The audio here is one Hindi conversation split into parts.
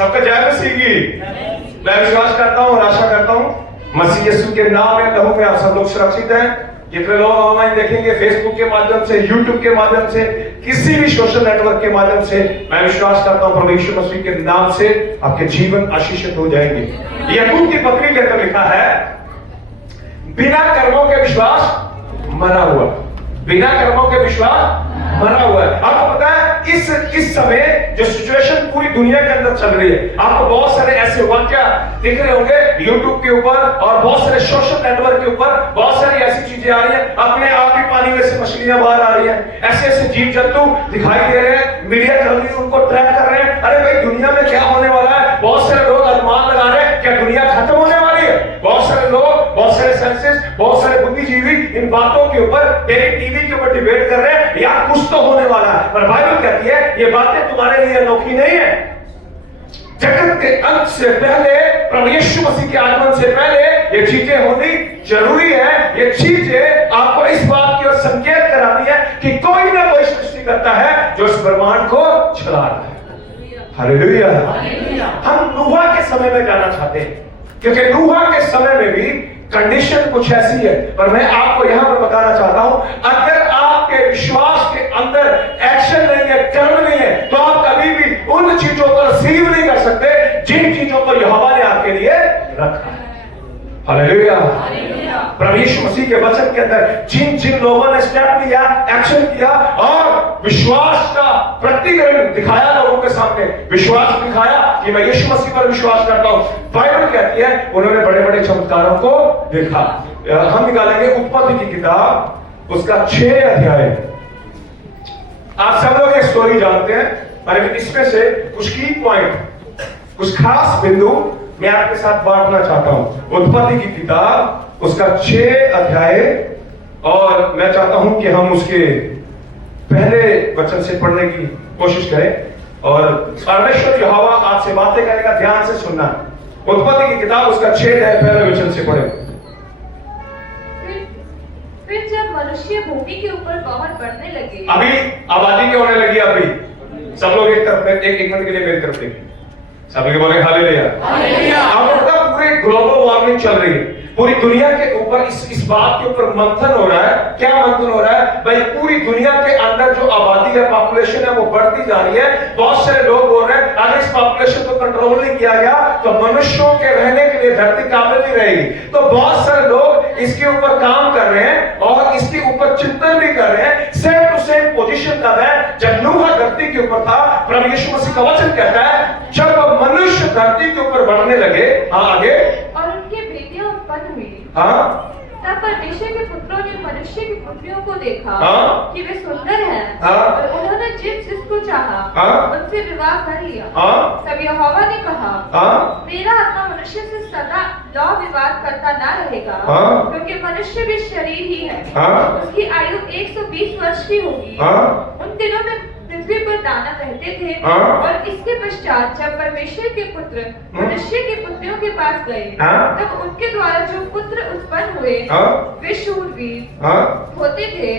सबका जय मसीह की। मैं विश्वास करता हूँ और आशा करता हूँ मसीह यीशु के नाम में लहू में आप सब लोग सुरक्षित हैं। जितने लोग ऑनलाइन देखेंगे, फेसबुक के माध्यम से, यूट्यूब के माध्यम से, किसी भी सोशल नेटवर्क के माध्यम से, मैं विश्वास करता हूँ प्रभु यीशु मसीह के नाम से आपके जीवन आशीषित हो जाएंगे। याकूब की पत्री के अंदर लिखा है, बिना कर्मों के विश्वास मरा हुआ, बिना कर्मों के विश्वास मरा हुआ है। आपको पता है इस समय जो सिचुएशन पूरी दुनिया के अंदर चल रही है, आपको बहुत सारे ऐसे वाक्य दिख रहे होंगे यूट्यूब के ऊपर और बहुत सारे सोशल नेटवर्क के ऊपर, बहुत सारी ऐसी चीजें आ रही है, अपने आप ही पानी में से मछलियां बाहर आ रही है, ऐसे ऐसे जीव जंतु दिखाई दे रहे हैं, मीडिया कर्मी उनको ट्रैक कर रहे हैं। अरे भाई दुनिया में क्या होने वाला है? बहुत सारे लोग अनुमान लगा रहे हैं क्या दुनिया खत्म होने वाली है। बहुत सारे लोग, बहुत सारे साइंटिस्ट, बहुत सारे बुद्धिजीवी इन बातों के ऊपर टीवी के ऊपर डिबेट कर रहे हैं यार कुछ तो होने वाला है। पर बाइबल कहती है ये बातें तुम्हारे लिए अनोखी नहीं है। जगत के अंत से पहले, प्रभु यीशु मसीह के आगमन से पहले ये चीजें होनी जरूरी है। ये चीजें आपको इस बात की ओर संकेत कराती है कि कोई ना कोई सृष्टि करता है जो इस ब्रह्मांड को चला रहा है। हालेलुया। हम नूहा के समय में जाना चाहते हैं क्योंकि नूहा के समय में भी कंडीशन कुछ ऐसी है। पर मैं आपको यहां पर बताना चाहता हूं, अगर आपके विश्वास के अंदर एक्शन नहीं है, कर्म नहीं है, तो आप कभी भी उन चीजों को रिसीव नहीं कर सकते जिन चीजों को यहोवा ने आपके लिए रखा है। हालेलुया। प्रभु यीशु मसीह के वचन के अंदर जिन जिन लोगों ने स्टेप लिया, एक्शन किया और विश्वास का प्रतिकरण दिखाया, लोगों के सामने विश्वास दिखाया कि मैं यीशु मसीह पर विश्वास करता हूं, बाइबल कहती है उन्होंने बड़े बड़े चमत्कारों को देखा। हम निकालेंगे उत्पत्ति की किताब, उसका 6 अध्याय। आप सब लोग ये स्टोरी जानते हैं, पर इसमें से कुछ की पॉइंट, कुछ खास बिंदु मैं आपके साथ बांटना चाहता हूं। उत्पत्ति की किताब, उसका 6 अध्याय, और मैं चाहता हूं कि हम उसके पहले वचन से पढ़ने की कोशिश करें और परमेश्वर यहोवा आपसे बातें करेगा, ध्यान से सुनना। उत्पत्ति की किताब, उसका 6 अध्याय, पहले वचन से पढ़े। फिर जब मनुष्य भूमि के ऊपर बहुत बढ़ने लगे, अभी आबादी क्या होने लगी? अभी सब लोग एक तरफ, एक मिनट के लिए मेरी तरफ देखिए, सब लोग बोले हालेलुया। अब पूरे ग्लोबल वार्मिंग चल रही है, पूरी दुनिया के ऊपर इस बात के ऊपर मंथन हो रहा है। क्या मंथन हो रहा है भाई? पूरी दुनिया के अंदर जो आबादी है, पॉपुलेशन है, वो बढ़ती जा रही है। बहुत सारे लोग बोल रहे हैं अगर इस पॉपुलेशन को कंट्रोल नहीं किया गया तो मनुष्यों के रहने के लिए धरती काबिल नहीं रहेगी। तो बहुत सारे लोग इसके ऊपर काम कर रहे हैं और इसके ऊपर चिंतन भी कर रहे हैं। सेम टू सेम पोजीशन कर रहे हैं जब नूह धरती के ऊपर था। प्रभु यीशु मसीह का वचन कहता है जब मनुष्य धरती के ऊपर बढ़ने लगे, आगे, और उनके बेटियां उत्पन्न हुई, तब परमेश्वर के पुत्रों ने मनुष्य की पुत्रियों को देखा कि वे सुंदर हैं, और उन्होंने जिसको चाहा उनसे विवाह कर लिया। तब यहोवा ने कहा, मेरा आत्मा मनुष्य से सदा लौ विवाद करता ना रहेगा, क्योंकि मनुष्य भी शरीर ही है। उसकी आयु 120 वर्ष की होगी। उन दिनों में पृथ्वी पर दानव रहते थे, और इसके पश्चात जब परमेश्वर के पुत्र मनुष्य की पुत्रियों के पास गए, तब उनके द्वारा जो पुत्र उत्पन्न हुए वे शूरवीर होते थे,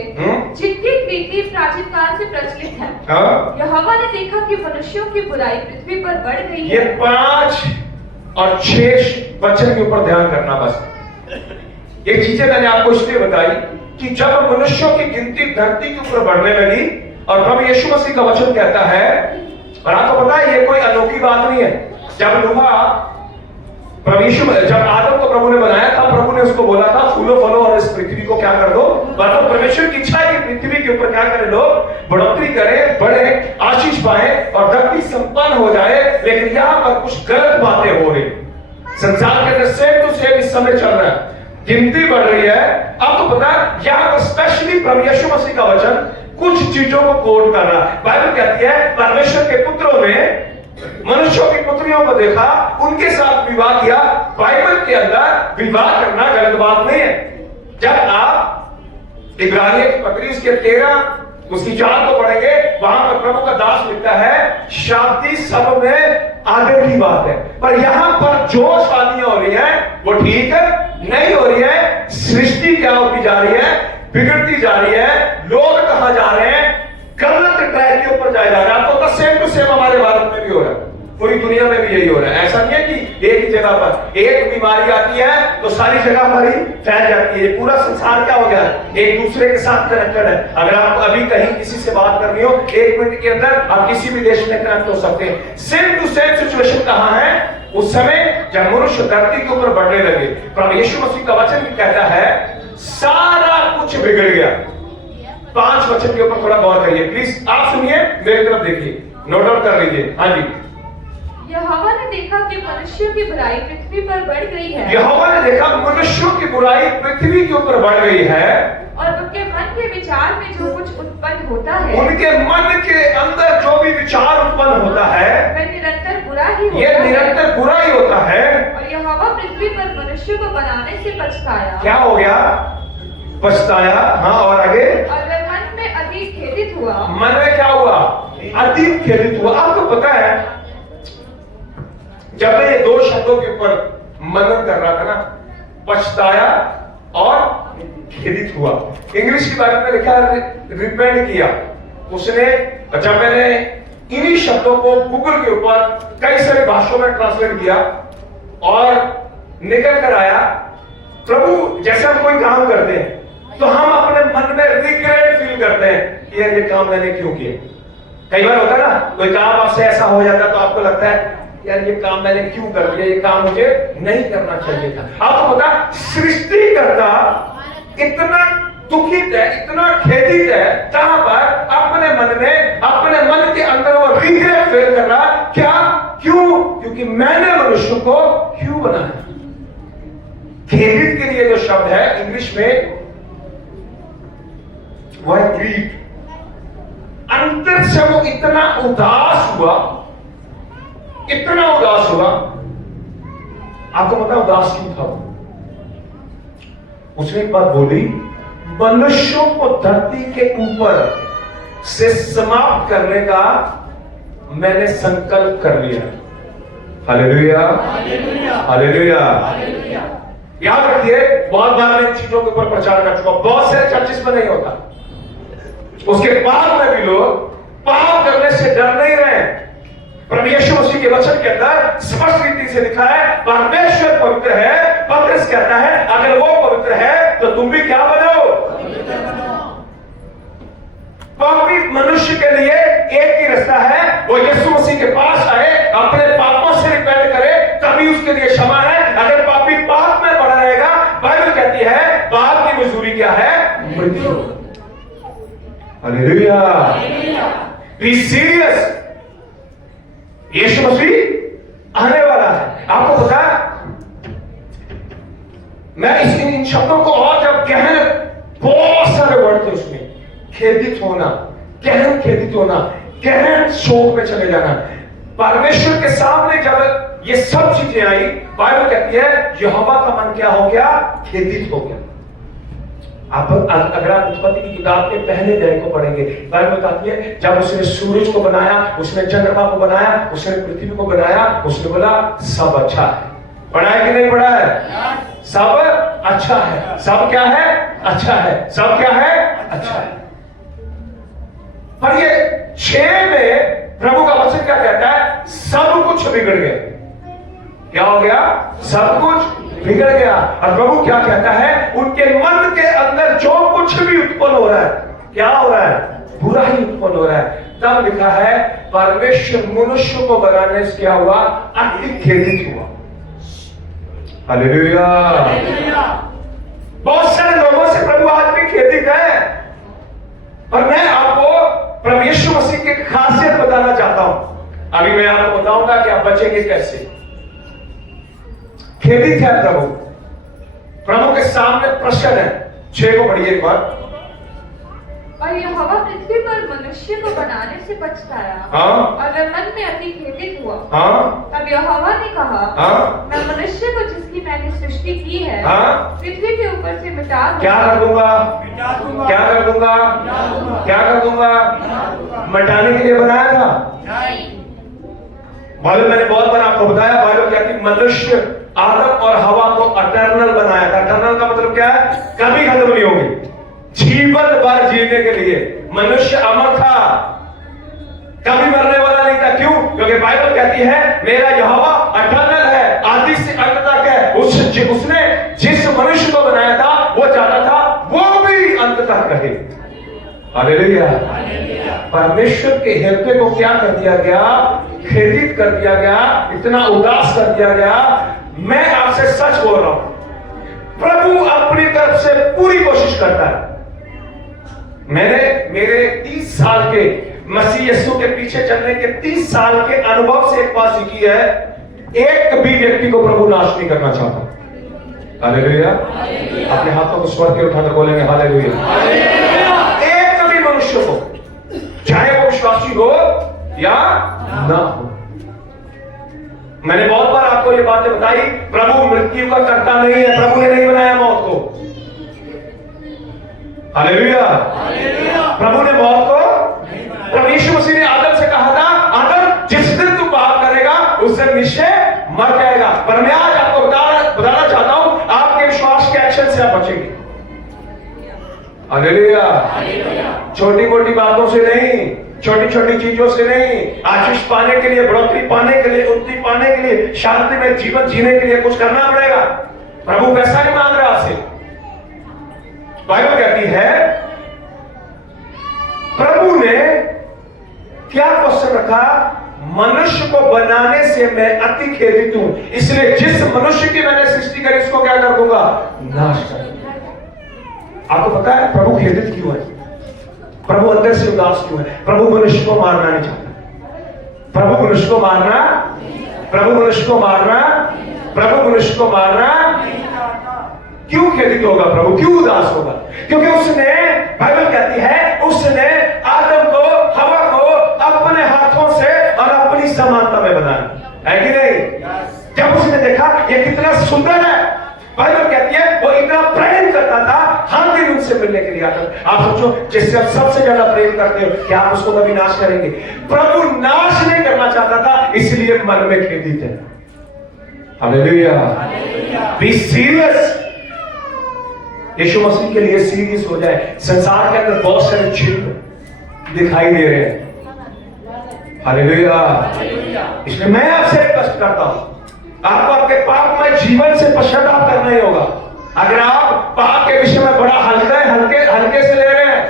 जिनकी रीति प्राचीन काल से प्रचलित है। यहोवा ने देखा कि मनुष्यों की बुराई पृथ्वी पर बढ़ गई है। ये 5 और 6 वचन के ऊपर ध्यान करना। बस ये चीजें मैंने आपको इसलिए बताई कि जब मनुष्यों की गिनती धरती के ऊपर बढ़ने लगी, और प्रभु यीशु मसीह का वचन कहता है, और आपको पता है ये कोई अनोखी बात नहीं है। जब नूहा जब आदम को प्रभु ने बनाया था, प्रभु ने उसको बोला था फूलो फलो और इस पृथ्वी को क्या कर दो, मतलब परमेश्वर की इच्छा है कि पृथ्वी के ऊपर क्या करें, लोग बढ़ोतरी करें, बढ़े, आशीष पाए और धरती संपन्न हो जाए। लेकिन यहाँ पर कुछ गलत बातें हो रही, संसार के अंदर सेम टू सेम इस समय चल रहा है, गिनती बढ़ रही है। आपको पता है यहाँ पर स्पेशली प्रभु यीशु मसीह का वचन कुछ चीजों को कोट कर रहा है। बाइबल कहती है परमेश्वर के पुत्रों ने मनुष्यों की पुत्रियों को देखा, उनके साथ विवाह किया। बाइबल के अंदर विवाह करना गलत बात नहीं है। जब आप इब्रानियों की पत्री उसके 13 उसकी 4 को पढ़ेंगे, वहां पर प्रभु का दास लिखता है शादी सब में आगे की बात है। पर यहां पर जो शादियां हो रही है वो ठीक है नहीं हो रही है। सृष्टि क्या होती जा रही है, बिगड़ती जा रही है। लोग कहां जा रहे हैं, गलत ट्रैक के ऊपर जाए जा रहे हैं। आपको सेम टू सेम हमारे भारत में भी हो रहा है। पूरी दुनिया में भी यही हो रहा है। ऐसा नहीं है कि एक ही जगह पर एक बीमारी आती है तो सारी जगह पर ही फैल जाती है। पूरा संसार क्या हो गया, एक दूसरे के साथ कनेक्टेड है। अगर आप अभी कहीं किसी से बात करनी हो, 1 मिनट के अंदर आप किसी भी देश में कनेक्ट हो सकते हैं। सेम टू सेम सिचुएशन कहां है, उस समय जब मनुष्य धरती के ऊपर बढ़ने लगे। प्रभु यीशु मसीह का वचन भी कहता है सारा कुछ बिगड़ गया। 5 वचन के ऊपर थोड़ा गौर करिए प्लीज, आप सुनिए, मेरी तरफ देखिए, नोट डाउन कर लीजिए। हाँ जी। यहोवा ने देखा कि मनुष्यों की बुराई पृथ्वी पर बढ़ गई है। यहोवा ने देखा मनुष्यों की बुराई पृथ्वी के ऊपर बढ़ गई है, और उनके मन के विचार में जो कुछ उत्पन्न होता है, उनके मन के अंदर जो भी विचार उत्पन्न होता है, वह निरंतर बुरा ही होता ये निरंतर बुरा ही होता है। और यहोवा पृथ्वी पर मनुष्य को बनाने से पछताया। क्या हो गया, पछताया। हाँ, और आगे, और वह मन में अधिक खेदित हुआ। मन में क्या हुआ, अधिक खेदित हुआ। आपको पता है जब मैं ये 2 शब्दों के ऊपर मनन कर रहा था ना, पछताया और खेदित हुआ, इंग्लिश की बारे में लिखा है रिपेंट किया उसने। जब मैंने इन्हीं शब्दों को गूगल के ऊपर कई सारे भाषाओं में ट्रांसलेट किया और निकल कर आया, प्रभु जैसे हम कोई काम करते हैं तो हम अपने मन में रिग्रेट फील करते हैं, यार ये काम मैंने क्यों किया। कई बार होता है ना, कोई काम आपसे ऐसा हो जाता है तो आपको लगता है यार ये काम मैंने क्यों कर दिया, ये काम मुझे नहीं करना चाहिए था। आपको पता, सृष्टिकर्ता इतना दुखित है, इतना खेदित है, जहां पर अपने मन में, अपने मन के अंदर वो रिग्रेट फील कर रहा। क्या, क्यों, क्योंकि मैंने मनुष्य को क्यों बनाया। खेदित के लिए जो शब्द है इंग्लिश में वो है ग्रीफ। अंतर से वो इतना उदास हुआ, इतना उदास हुआ। आपको पता उदास क्यों था? उसने एक बात बोली, मनुष्यों को धरती के ऊपर से समाप्त करने का मैंने संकल्प कर लिया। Hallelujah, hallelujah. याद रखिए, बहुत बार मैं इन चीजों के ऊपर प्रचार कर चुका, बहुत से चर्चिस में नहीं होता। उसके बाद में भी लोग पाप करने से डर नहीं रहे। प्रभु यीशु मसीह के वचन के अंदर स्पष्ट रीति से लिखा है परमेश्वर पवित्र है। पत्रस कहता है अगर वो पवित्र है तो तुम भी क्या बनो। पापी मनुष्य के लिए एक ही रास्ता है, वो यीशु मसीह के पास आए, अपने पापों से रिपेंट करे, तभी उसके लिए क्षमा है। अगर पापी पाप में पड़ा रहेगा, बाइबल कहती है पाप की मजदूरी क्या है, मृत्यु। हालेलुया, बी सीरियस, यीशु मसीह आने वाला है। आपको पता है, मैं इन शब्दों को और जब गहन, बहुत सारे वर्ड थे उसमें, खेदित होना, गहन खेदित होना, गहन शोक में चले जाना। परमेश्वर के सामने जब ये सब चीजें आई, बाइबल कहती है यहोवा का मन क्या हो गया, खेदित हो गया। आप अगर आप उत्पत्ति की किताब के पहले अध्याय को पढ़ेंगे, बाइबल बताती है जब उसने सूरज को बनाया, उसने चंद्रमा को बनाया, उसने पृथ्वी को बनाया, उसने बोला सब अच्छा है। पढ़ा है कि नहीं पढ़ा है? सब अच्छा है। सब क्या है, अच्छा है। सब क्या है, अच्छा है। पर ये 6 में प्रभु का वचन क्या कहता है, सब कुछ बिगड़ गया। क्या हो गया, सब कुछ बिगड़ गया। और प्रभु क्या कहता है, उनके मन के अंदर जो कुछ भी उत्पन्न हो रहा है, क्या हो रहा है, बुरा ही उत्पन्न हो रहा है। तब लिखा है परमेश्वर मनुष्य को बनाने से क्या हुआ, अति खेदित हुआ। हालेलुया। बहुत सारे लोगों से प्रभु आज भी खेदित है, और मैं आपको प्रभु यीशु मसीह की खासियत बताना चाहता हूं। अभी मैं आपको बताऊंगा कि आप बचेंगे कैसे। खेदित है प्रभु, प्रभु के सामने प्रश्न है। 6 को पढ़िए एक बार। और यहोवा पृथ्वी पर मनुष्य को बनाने से पछताया, हाँ? और वह मन में अति खेदित हुआ। हाँ? तब यहोवा ने कहा, हाँ? मैं मनुष्य को जिसकी मैंने सृष्टि की है, हाँ? पृथ्वी के ऊपर से मिटा दूंगा। क्या कर दूंगा, क्या कर दूंगा, क्या कर दूंगा। मिटाने के लिए बनाया था? मालूम, मैंने बहुत बार आपको बताया, बाइबल कहती है मनुष्य आदम और हवा को अटर्नल बनाया था। अटर्नल का मतलब क्या है, कभी खत्म नहीं होगी, जीवन भर जीने के लिए। मनुष्य अमर था, कभी मरने वाला नहीं था, क्यों? क्योंकि बाइबल कहती है मेरा यहोवा इटर्नल है, आदि से अंत तक है। उसने जिस मनुष्य को बनाया था वो चाहता था वो भी अंत तक रहे। हालेलुया। परमेश्वर के हृदय को क्या कर दिया गया? खेदित कर दिया गया, इतना उदास कर दिया गया। मैं आपसे सच बोल रहा हूं, प्रभु अपनी तरफ से पूरी कोशिश करता है। मैंने मेरे 30 साल के मसीह यीशु के पीछे चलने के 30 साल के अनुभव से एक बात सीखी है, एक भी व्यक्ति को प्रभु नाश नहीं करना चाहता। हालेलुया। अपने हाथों को स्वर के उठाकर बोलेंगे हालेलुया। एक भी मनुष्य को, चाहे वो विश्वासी हो या ना हो। मैंने बहुत बार आपको ये बातें बताई, प्रभु मृत्यु का करता नहीं है, प्रभु ने नहीं बनाया मौत को। हालेलुया। प्रभु ने मौत को, प्रभु यीशु मसीह ने आदम से कहा था, आदम जिस दिन तू पाप करेगा उस दिन निश्चय मर जाएगा। पर मैं आज आपको बताना चाहता हूं, आपके विश्वास के एक्शन से आप बचेंगे। हालेलुया। छोटी मोटी बातों से नहीं, छोटी छोटी चीजों से नहीं, आशीष पाने के लिए, बढ़ोतरी पाने के लिए, उन्नति पाने के लिए, शांति में जीवन जीने के लिए कुछ करना पड़ेगा। प्रभु पैसा नहीं मांग रहा आपसे। बाइबल कहती है प्रभु ने क्या क्वेश्चन रखा? मनुष्य को बनाने से मैं अति खेदित हूं, इसलिए जिस मनुष्य की मैंने सृष्टि करी उसको क्या कर दूंगा? नाश कर दूंगा। आपको पता है प्रभु खेदित क्यों है? प्रभु अंदर से उदास क्यों है? प्रभु मनुष्य को मारना नहीं चाहता। प्रभु मनुष्य को मारना, प्रभु मनुष्य को मारना, प्रभु मनुष्य को मारना क्यों खेदित होगा? प्रभु क्यों उदास होगा? क्योंकि उसने, बाइबल कहती है, उसने आदम को, हवा को अपने हाथों से और अपनी समानता में बनाया, है कि नहीं? जब उसने देखा ये कितना सुंदर है, बाइबल कहती है वो इतना प्रेम करता था, हर दिन उनसे मिलने के लिए आता। आप सोचो, जिससे आप सबसे ज्यादा प्रेम करते हो, क्या आप उसको कभी नाश करेंगे? प्रभु नाश नहीं करना चाहता था, इसलिए मन में खेदित है। हालेलुया। Be serious. यीशु मसीह के लिए सीरियस हो जाए। संसार के अंदर बहुत सारे चिन्ह दिखाई दे रहे हैं। हालेलुया। इसलिए मैं आपसे रिक्वेस्ट करता हूं, आपको आपके पाप में जीवन से पश्चाताप करना ही होगा। अगर आप पाप के विषय में बड़ा हल्के से ले रहे हैं,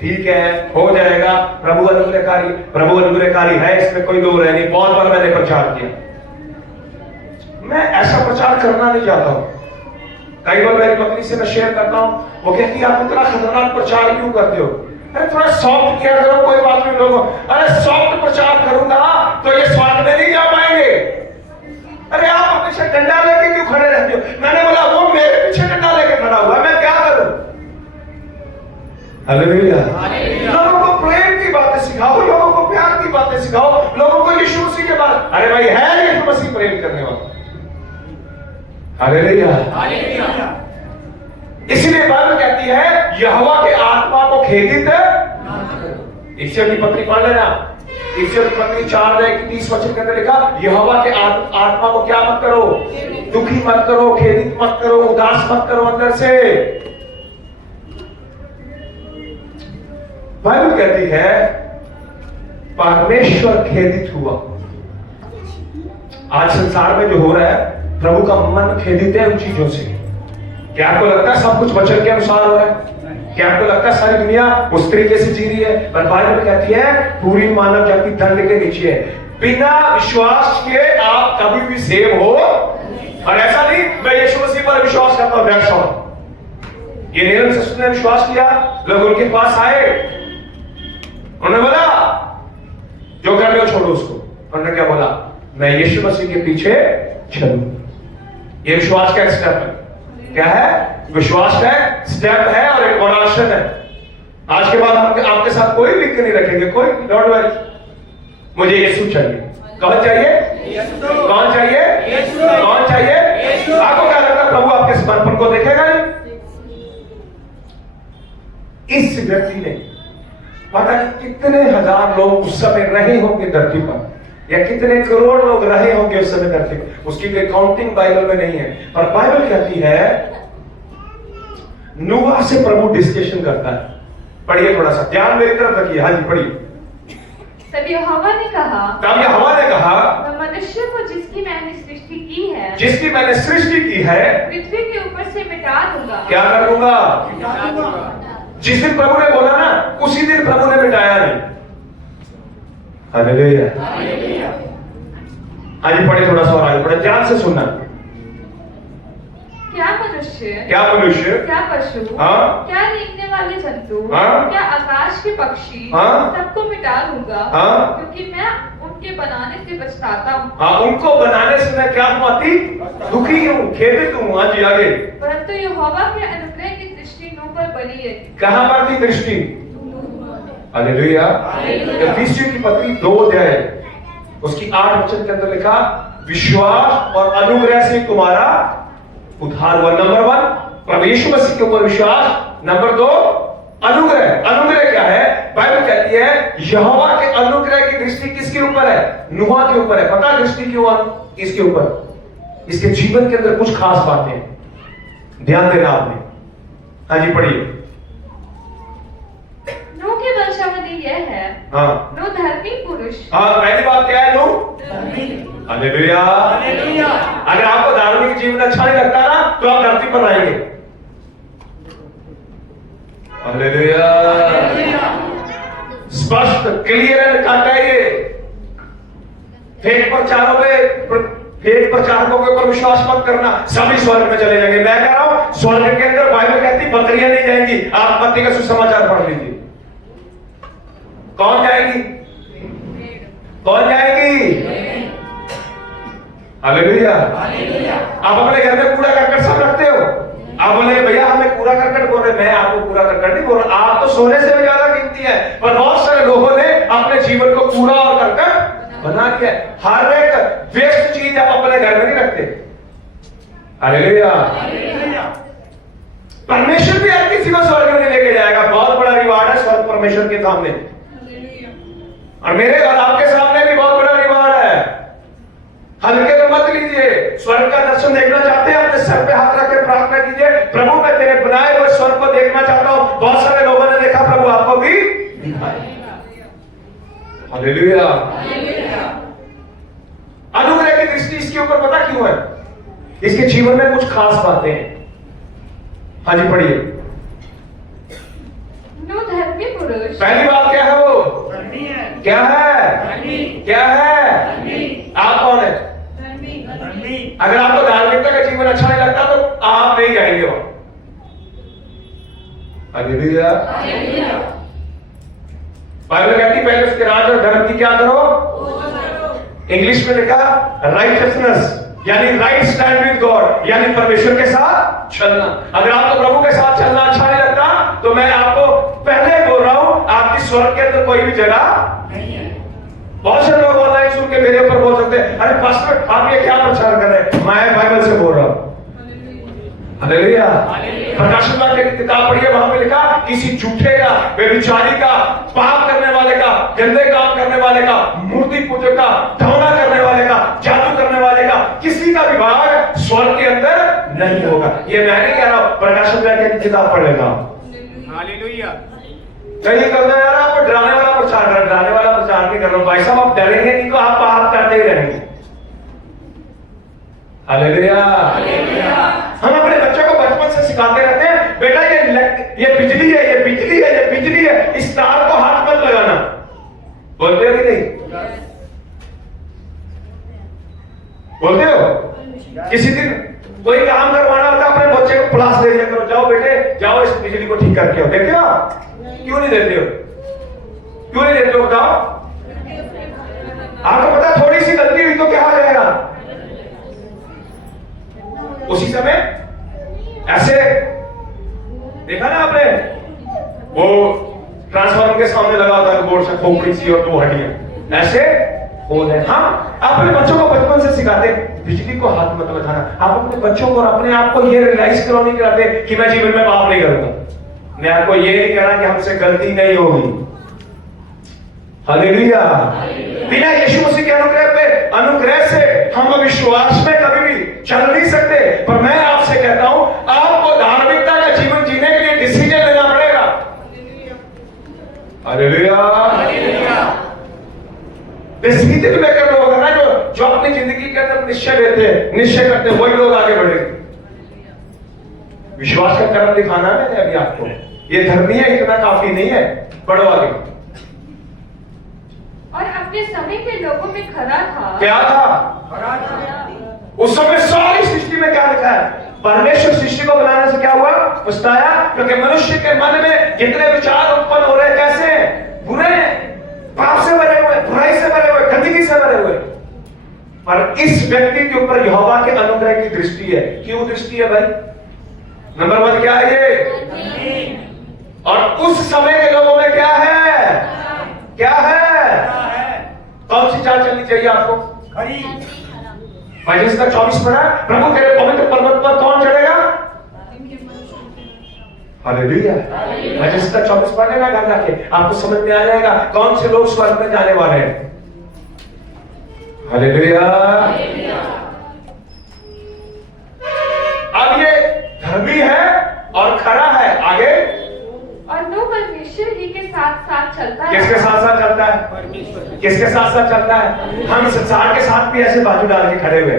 ठीक है, हो जाएगा। प्रभु अनुग्रहकारी है, इसमें कोई दो रह नहीं। बहुत बार मैंने प्रचार किया, मैं ऐसा प्रचार करना नहीं चाहता हूं। कई बार मेरी पत्नी से मैं शेयर करता हूं, वो कहती है आप इतना खतरनाक प्रचार क्यों करते हो? अरे थोड़ा सॉफ्ट किया करो, कोई बात नहीं। लोगों, अरे सॉफ्ट प्रचार करूंगा तो ये स्वाद में नहीं जा पाएंगे। अरे आप हमेशा डंडा लेके क्यों खड़े रहते हो? मैंने बोला वो मेरे पीछे डंडा लेके खड़ा हुआ, मैं क्या करूं? हालेलुया। लोगों को प्रेम की बातें सिखाओ, लोगों को प्यार की बातें सिखाओ, लोगों को यीशु मसीह के बारे। अरे भाई है यीशु मसीह प्रेम करने वाला। हालेलुया। इसलिए बाइबल कहती है यहोवा के आत्मा को खेदित ईश्वर की पत्री पढ़ लेना। ईश्वर की पत्री 4:30 के अंदर लिखा, यहोवा के आत्मा को क्या मत करो? दुखी मत करो, खेदित मत करो, उदास मत करो अंदर से। बाइबल कहती है परमेश्वर खेदित हुआ। आज संसार में जो हो रहा है, प्रभु का मन खेदित है उन चीजों से। क्या आपको लगता है सब कुछ वचन के अनुसार हो रहा है? क्या आपको लगता है सारी दुनिया उस तरीके से जी रही है? पर बाइबल कहती है पूरी मानव जाति दंड के नीचे है। बिना विश्वास के आप कभी भी सेव हो। और ऐसा नहीं मैं यीशु मसीह पर विश्वास करता हूं, दैट्स ऑल। ये नीलम सिस्टर ने विश्वास किया, लोग उनके पास आए, उन्होंने बोला जो कर रहे हो छोड़ो उसको। उन्होंने क्या बोला? मैं यीशु मसीह के पीछे चलूं। ये विश्वास का स्टेप है। क्या है? विश्वास का स्टेप है और एक बड़ा एक्शन है। आज के बाद आपके साथ कोई लिख नहीं रखेंगे, कोई, डोंट वरी। मुझे यीशु चाहिए। कौन चाहिए? कौन चाहिए? कौन चाहिए? आपको क्या लगता है प्रभु आपके समर्पण को देखेगा नहीं? इस व्यक्ति ने पता नहीं कितने हजार लोग उस समय रहे होंगे धरती पर, या कितने करोड़ लोग रहे होंगे उस समय धरती पर, उसकी कोई काउंटिंग बाइबल में नहीं है। पर बाइबल कहती है नूह से प्रभु डिस्कशन करता है। पढ़िए थोड़ा सा, ध्यान मेरी तरफ रखिए। हाँ जी पढ़िए। तब यहोवा ने कहा, मैं मनुष्य को जिसकी मैंने सृष्टि की है, पृथ्वी के ऊपर से मिटा दूंगा। क्या कर दूंगा? जिस दिन प्रभु ने बोला ना, उसी दिन प्रभु ने मिटाया नहीं। हालेलुया। आगे पढ़े, थोड़ा सा और आगे पढ़े, ध्यान से सुनना। क्या मनुष्य, क्या पशु, क्या रेंगने वाले जंतु, क्या आकाश के पक्षी, सबको मिटा दूंगा, क्योंकि मैं उनके बनाने से पछताता हूँ। उनको बनाने से मैं क्या हूँ? अति दुखी हूँ, खेदित हूँ। हाँ जी, आगे। परंतु यहोवा के अनुग्रह की दृष्टि नूह पर बनी है। कहाँ पर थी दृष्टि? हालेलुया। इफिसियों की पत्री 2 अध्याय उसकी 8 वचन के अंदर लिखा, विश्वास और अनुग्रह से तुम्हारा उद्धार हुआ। नंबर 1 प्रभु यीशु मसीह के ऊपर विश्वास, नंबर 2 अनुग्रह। अनुग्रह क्या है? बाइबल कहती है यहोवा के अनुग्रह की दृष्टि किसके ऊपर है? नूह के ऊपर है। पता है दृष्टि क्यों इसके ऊपर? इसके जीवन के अंदर कुछ खास बातें, ध्यान देना आपने। हाँ जी, पढ़िए। नूह की वंशावली यह है, नूह धर्मी पुरुष। पहली बात क्या है? नूह। हालेलुया। अगर आपको धार्मिक जीवन अच्छा नहीं लगता ना, तो आप धरती पर रहेंगे। हालेलुया। स्पष्ट, क्लियर एंड कट है ये। फेक प्रचारकों के ऊपर विश्वास मत करना, सभी स्वर्ग में चले जाएंगे। मैं कह रहा हूं, स्वर्ग के अंदर बाइबल कहती बकरियां नहीं जाएंगी। आप मत्ती का सुसमाचार पढ़ लीजिए। कौन जाएगी? हालेलुया। आप अपने घर में कूड़ा करकट सब रखते हो। आप बोले भैया हमें कूड़ा करकट बोल रहे, मैं आपको कूड़ा करकट नहीं बोल रहा। आप तो सोने से भी ज्यादा कीमती है, पर बहुत सारे लोगों ने अपने जीवन को कूड़ा और करकट बना दिया। हर एक वेस्ट चीज आप अपने घर में नहीं रखते। हालेलुया। परमेश्वर भी हर किसी को स्वर्ग में लेके जाएगा। बहुत बड़ा रिवार्ड है स्वर्ग परमेश्वर के सामने, और मेरे और आपके सामने भी बहुत बड़ा रिवार्ड है। हल्के में मत लीजिए। स्वर्ग का दर्शन देखना चाहते हैं, अपने सर पे हाथ रख के प्रार्थना कीजिए, प्रभु मैं तेरे बनाए हुए स्वर्ग को देखना चाहता हूं। बहुत सारे लोगों ने देखा, प्रभु आपको भी दिखाए। हालेलुया। अनुग्रह की दृष्टि इसके ऊपर पता क्यों है? इसके जीवन में कुछ खास बातें हैं। हाँ जी, पढ़िए। नूह धर्मी पुरुष। पहली बात क्या है? वो क्या है? आप कौन है? अगर आपको धार्मिकता का जीवन अच्छा नहीं लगता तो आप नहीं जाएंगे वहां। हालेलुया। बाइबल कहती पहले उसके राज और धर्म की क्या करो? इंग्लिश में लिखा राइटियसनेस, यानी राइट स्टैंड विद गॉड, यानी परमेश्वर के साथ चलना। अगर आपको प्रभु के साथ चलना अच्छा नहीं लगता, तो मैं आपको पहले बोल रहा हूं, आपकी स्वर्ग के अंदर कोई भी जगह नहीं है। बहुत से लोग ऑनलाइन सुन के मेरे ऊपर बोल सकते हैं, अरे पास्टर आप ये क्या प्रचार कर रहे हैं? मैं बाइबल से बोल रहा हूं। हालेलुया। प्रकाशन वाक्य की किताब पढ़िए, वहां पे लिखा किसी झूठे का, व्यभिचारी का, पाप करने वाले का, गंदे काम करने वाले का, मूर्ति पूजक का, ढौना करने वाले का, जादू करने वाले का, किसी का विवाह स्वर्ग के अंदर नहीं होगा। ये मैं नहीं कह रहा हूं, प्रकाशन वाक्य की किताब पढ़ लेता हूं। हालेलुया। नहीं करना यार, आप डराने वाला प्रचार कर, डराने वाला प्रचार नहीं कर रहा हूं भाई साहब। आप डरेंगे नहीं तो आप पाप करते ही रहेंगे। हालेलुया। हम अपने बच्चों को बचपन से सिखाते रहते हैं, बेटा ये बिजली है, ये बिजली है, ये बिजली है, इस तार को हाथ मत लगाना। बोलते हो कि नहीं? बोलते हो? किसी दिन कोई काम करवाना होता है, अपने बच्चे को क्लास दे दिया करो, जाओ बेटे जाओ इस बिजली को ठीक करके आओ। देखे हो? क्यों नहीं देते हो? क्यों नहीं देते हो बताओ? आपको पता थोड़ी सी गलती हुई तो क्या हो जाएगा? उसी समय ऐसे देखा ना आपने, वो ट्रांसफार्मर के सामने लगा होता है बोर्ड से खोपड़ी सी और 2 हड्डियां ऐसे हो जाए। हाँ, आप अपने बच्चों को बचपन से सिखाते बिजली को हाथ मत लगाना। आप अपने बच्चों को और अपने आप को ये रियलाइज करो नहीं कराते कि मैं जीवन में पाप नहीं करूंगा। मैं आपको ये नहीं कह रहा कि हमसे गलती नहीं होगी। हालेलुया। बिना यीशु मसीह के अनुग्रह से हम विश्वास में कभी भी चल नहीं सकते। पर मैं आपसे कहता हूं, आपको धार्मिकता का जीवन जीने के लिए डिसीजन लेना पड़ेगा। हालेलुया। डिसीजन मेकर लोग है ना, जो अपनी जिंदगी के अंदर निश्चय लेते हैं, निश्चय करते हैं, वही लोग आगे बढ़ेंगे। विश्वास का कर्म दिखाना है मैंने अभी आपको, ये धर्मी है, इतना काफी नहीं है, बढ़ो आगे। और अपने समय के लोगों में खरा था। क्या था? उस समय सारी सृष्टि में क्या लिखा है? परमेश्वर सृष्टि को बनाने से क्या हुआ? पछताया, क्योंकि मनुष्य के मन में जितने विचार उत्पन्न हो रहे हैं, कैसे हैं? बुरे, पाप से भरे हुए, बुराई से भरे हुए, गंदगी से भरे हुए। पर इस व्यक्ति के ऊपर यहोवा के अनुग्रह की दृष्टि है। क्यों दृष्टि है भाई? नंबर 1 क्या है ये? और उस समय के लोगों में क्या है? क्या है? कौन सी चाल चलनी चाहिए आपको? भजन का 24 पढ़ा, प्रभु तेरे पवित्र पर्वत पर कौन चढ़ेगा? हालेलुया। भजन का 24 पढ़ने का घर जाके आपको समझ में आ जाएगा कौन से लोग स्वर्ग में जाने वाले हैं। हालेलुया। अब ये धर्मी है और खरा है। आगे, और वो परमेश्वर ही के साथ साथ चलता है। किसके साथ साथ चलता है? किसके साथ साथ चलता है? हम संसार के साथ भी ऐसे बाजू डाल के खड़े हुए,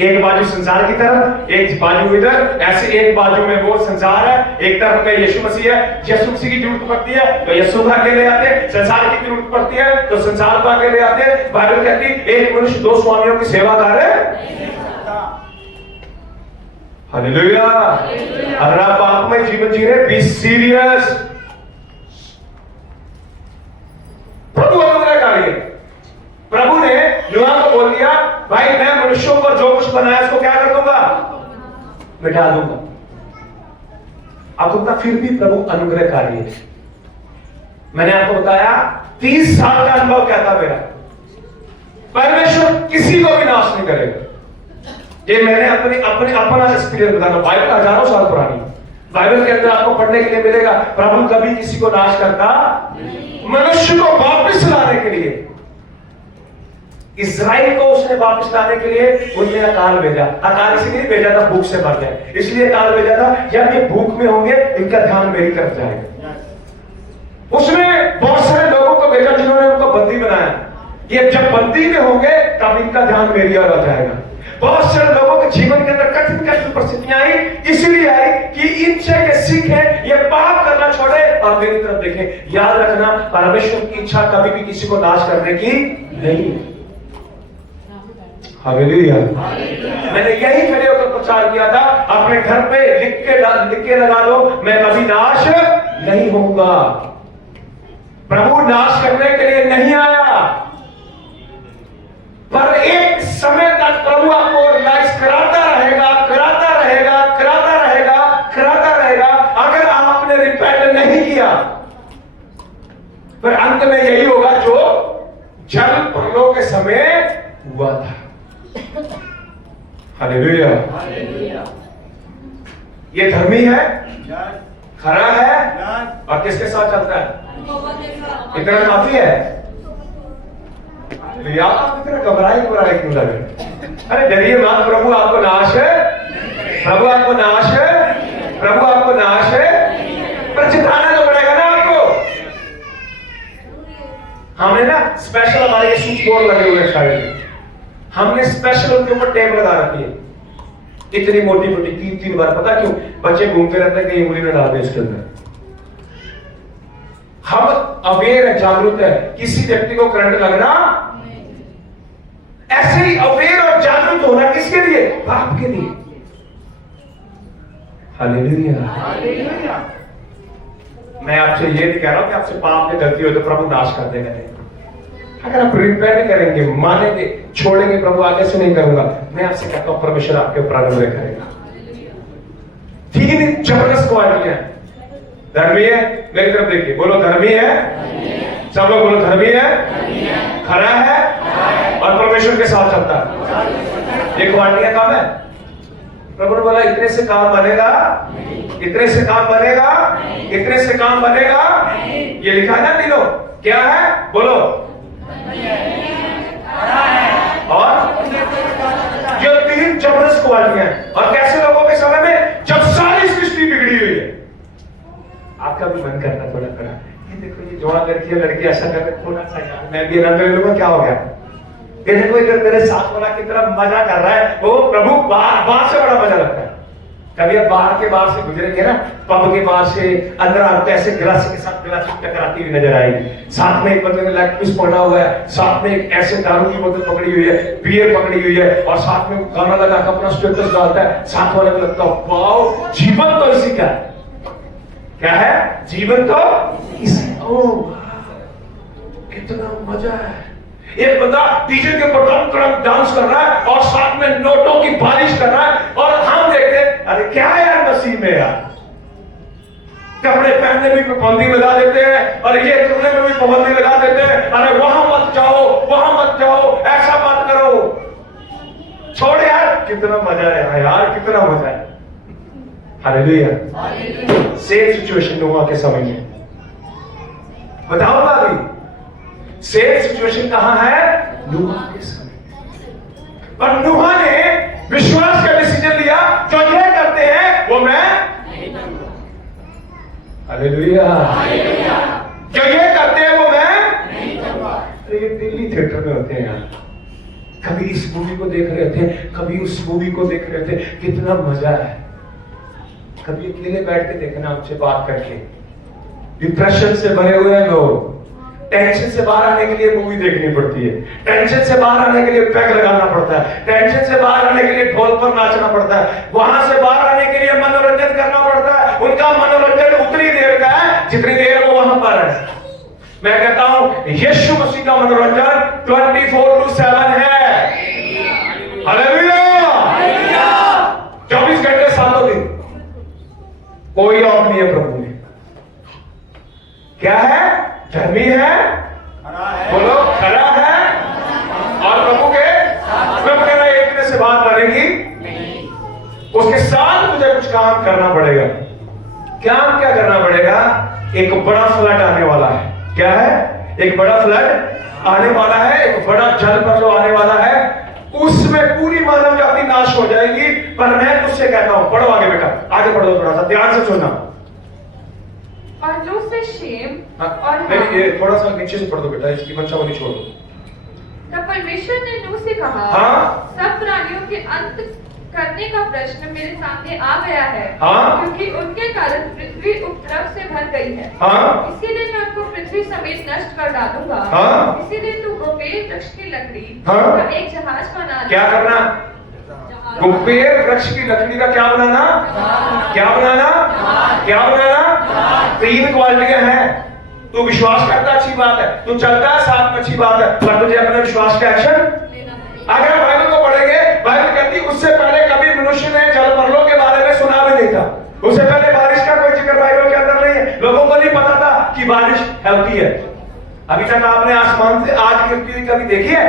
एक बाजू संसार की तरफ, एक बाजू इधर, ऐसे एक बाजू में वो संसार है, एक तरफ में यीशु मसीह है। यीशु मसीह की जरूरत पड़ती है तो यीशु को अकेले आते, संसार की जरूरत पड़ती है तो संसार को अकेले आते। बाइबल कहती एक मनुष्य 2 स्वामियों की सेवा करे। हालेलुया। अगर आप पापमय जीवन जी रहे, बी सीरियस। प्रभु अनुग्रहकारी है। प्रभु ने नूह को बोल दिया, भाई मैं मनुष्यों को जो कुछ बनाया उसको क्या कर दूंगा? मिटा दूंगा। अब उतना फिर भी प्रभु अनुग्रहकारी है। मैंने आपको बताया 30 साल का अनुभव क्या था मेरा। परमेश्वर किसी को भी नाश नहीं करेगा। ये मैंने अपना एक्सपीरियंस बताया। बाइबल हजारों साल पुरानी, बाइबल के अंदर आपको पढ़ने के लिए मिलेगा प्रभु कभी किसी को नाश करता, मनुष्य को वापस लाने के लिए, इस्राएल को उसने वापस लाने के लिए उनने अकाल भेजा। अकाल इसलिए भेजा था भूख से मर जाए, इसलिए अकाल भेजा था जब ये भूख में होंगे इनका ध्यान मेरी तरफ जाएगा। उसने बहुत सारे लोगों को भेजा जिन्होंने उनको बंदी बनाया। ये जब बंदी में होंगे तब इनका ध्यान मेरी ओर आ जाएगा। बहुत सारे लोगों के जीवन के अंदर कठिन कठिन परिस्थितियां आई, इसलिए आई कि इनसे ये सीखें, ये पाप करना छोड़े और मेरी तरफ देखें। याद रखना, परमेश्वर की इच्छा कभी भी किसी को नाश करने की नहीं। हालेलुया। मैंने यही खड़े होकर प्रचार किया था, अपने घर पे लिख के लगा दो, मैं कभी नाश नहीं होऊंगा। प्रभु नाश करने के लिए नहीं आया, पर एक समय तक प्रभु आपको रियलाइज कराता रहेगा, कराता रहेगा, कराता रहेगा, कराता रहेगा। अगर आपने रिपेंट नहीं किया, फिर अंत में यही होगा जो जल प्रलय के समय हुआ था। हालेलुया। ये धर्मी है, खरा है और किसके साथ चलता है? इतना काफी है। आप इतना घबराए क्यों लगे? अरे डरिए मत, प्रभु आपको नाश है, प्रभु आपको नाश है, प्रभु आपको नाश है, पर जिताना तो पड़ेगा ना आपको। हमने ना स्पेशल हमारे स्विच बोर्ड लगे हुए शायद, हमने स्पेशल उनके ऊपर टेप लगा रखी है, इतनी मोटी मोटी 3-3 बार। पता क्यों? बच्चे घूमते रहते हैं कि उंगली में डाल दे इसके अंदर। हम अवेयर है, जागरूक है, किसी व्यक्ति को करंट लगना, ऐसे ही अवेयर और जागरूक होना किसके लिए? पाप के लिए। हालेलुया। मैं आपसे ये नहीं कह रहा हूं कि आपसे पाप में गलती हो तो प्रभु नाश कर देगा, नहीं। अगर आप रिपेंट करेंगे, मानेंगे, छोड़ेंगे, प्रभु आगे से नहीं करूंगा, मैं आपसे कहता हूं परमेश्वर आपके ऊपर अनुग्रह करेगा। 3 जबरदस्त क्वालिटियां। धर्मी है, मेरी तरफ देखिए, बोलो धर्मी है, सब लोग बोलो धर्मी है, खरा है और परमेश्वर के साथ चलता है। ये क्वालिटियां काम है। प्रभु ने बोला इतने से काम बनेगा, इतने से काम बनेगा, इतने से काम बनेगा। ये लिखा है ना तीनों, क्या है? बोलो। और ये 3 जबरदस्त क्वालिटियां हैं। और कैसे लोगों के समय में जब सारी सृष्टि बिगड़ी हुई है, आपका भी मन करता थोड़ा थोड़ा, ये देखो ये जवान लड़की ऐसा कर रहे, थोड़ा सा मैं भी आनंद ले लूंगा, क्या हो गया? ये देखो इधर मेरे साथ वाला कितना मजा कर रहा है, वो प्रभु बाहर से बड़ा मजा लगता है। कभी आप बाहर से गुजरेंगे ना, पब के बाहर से अंदर आपको ऐसे गिलास के साथ गिलास टकराती हुई नजर आएगी। साथ में एक बंदे ने लेग पीस पकड़ा हुआ है, साथ में एक ऐसे दारू की बोतल पकड़ी हुई है, बियर पकड़ी हुई है, और साथ में गाना लगा कर अपना स्टेटस डालता है। साथ वाले को लगता है वाओ, जीवन तो इसी का है। क्या है? जीवन तो इसी। ओह कितना मजा है। एक बंदा डीजे के ऊपर डांस कर रहा है और साथ में नोटों की बारिश कर रहा है, और हम देखते हैं अरे क्या है यार मसीह में यार, कपड़े पहनने में भी पाबंदी लगा देते हैं, और ये करने में भी पाबंदी लगा देते हैं। अरे वहां मत जाओ, वहां मत जाओ, ऐसा मत करो। छोड़ यार, कितना मजा है यार, कितना मजा है। हालेलुया। सेम सिचुएशन नोआ के समय में। बताओ ना अभी सेम सिचुएशन कहां है? नूहा के समय। पर नूहा ने विश्वास का डिसीजन लिया, जो ये करते हैं वो मैं नहीं करूंगा। हालेलुया। जो ये करते हैं वो मैं नहीं करूंगा। तो ये दिल्ली थिएटर में होते हैं यार, कभी इस मूवी को देख रहे थे, कभी उस मूवी को देख रहे थे, कितना मजा है। कभी अकेले बैठ के देखना, हमसे बात करके। डिप्रेशन से भरे हुए हैं लोग, टेंशन से बाहर आने के लिए मूवी देखनी पड़ती है, टेंशन से बाहर आने के लिए पैक लगाना पड़ता है, टेंशन से बाहर आने के लिए ढोल पर नाचना पड़ता है, वहां से बाहर आने के लिए मनोरंजन करना पड़ता है। उनका मनोरंजन उतनी देर का है जितनी देर वो वहां पर है। मैं कहता हूं यीशु मसीह का मनोरंजन 24/7 है। हालेलुया। 24 घंटे 7 दिन, कोई ऑफ नहीं है प्रभु में। क्या है? धर्मी है, बोलो खरा है, और प्रभु के प्रभु कहना एक दिन से बात बनेगी, उसके साथ तुझे कुछ काम करना पड़ेगा। क्या करना पड़ेगा? एक बड़ा फ्लड आने वाला है। क्या है? एक बड़ा फ्लड आने वाला है, एक बड़ा जल प्रलय आने वाला है, उसमें पूरी मानव जाति नाश हो जाएगी। पर मैं तुझसे कहता हूं, पढ़ो आगे बेटा, आगे पढ़ो, थोड़ा सा ध्यान से सुनना। और जो से शेम और नहीं, ये थोड़ा सा नीचे से पढ़ दो बेटा, इसकी वंशावली छोड़ दो। तब परमेश्वर ने नूह से कहा, सब प्राणियों के अंत करने का प्रश्न मेरे सामने आ गया है, क्योंकि उनके कारण पृथ्वी उपद्रव से भर गई है। इसी दिन मैं उनको पृथ्वी समेत नष्ट कर डालूंगा। इसी दिन तू गोपेर वृक्ष की लकड़ी का एक जहाज बना। क्या करना? गोपेर वृक्ष की लकड़ी का क्या बनाना? क्या बनाना? क्या बनाना? 3 क्वालिटियां हैं। तू विश्वास करता, अच्छी बात है, तू चलता है, साथ में अच्छी बात है, पर तुझे अपने विश्वास का एक्शन। अगर बाइबल को पढ़ेंगे, बाइबल कहती उससे पहले कभी मनुष्य ने जल प्रलय के बारे में सुना भी नहीं था। उससे पहले बारिश का कोई जिक्र बाइबल के अंदर नहीं है। लोगों को नहीं पता था कि बारिश होती है। अभी तक आपने आसमान से आज गिरती हुई कभी देखी है?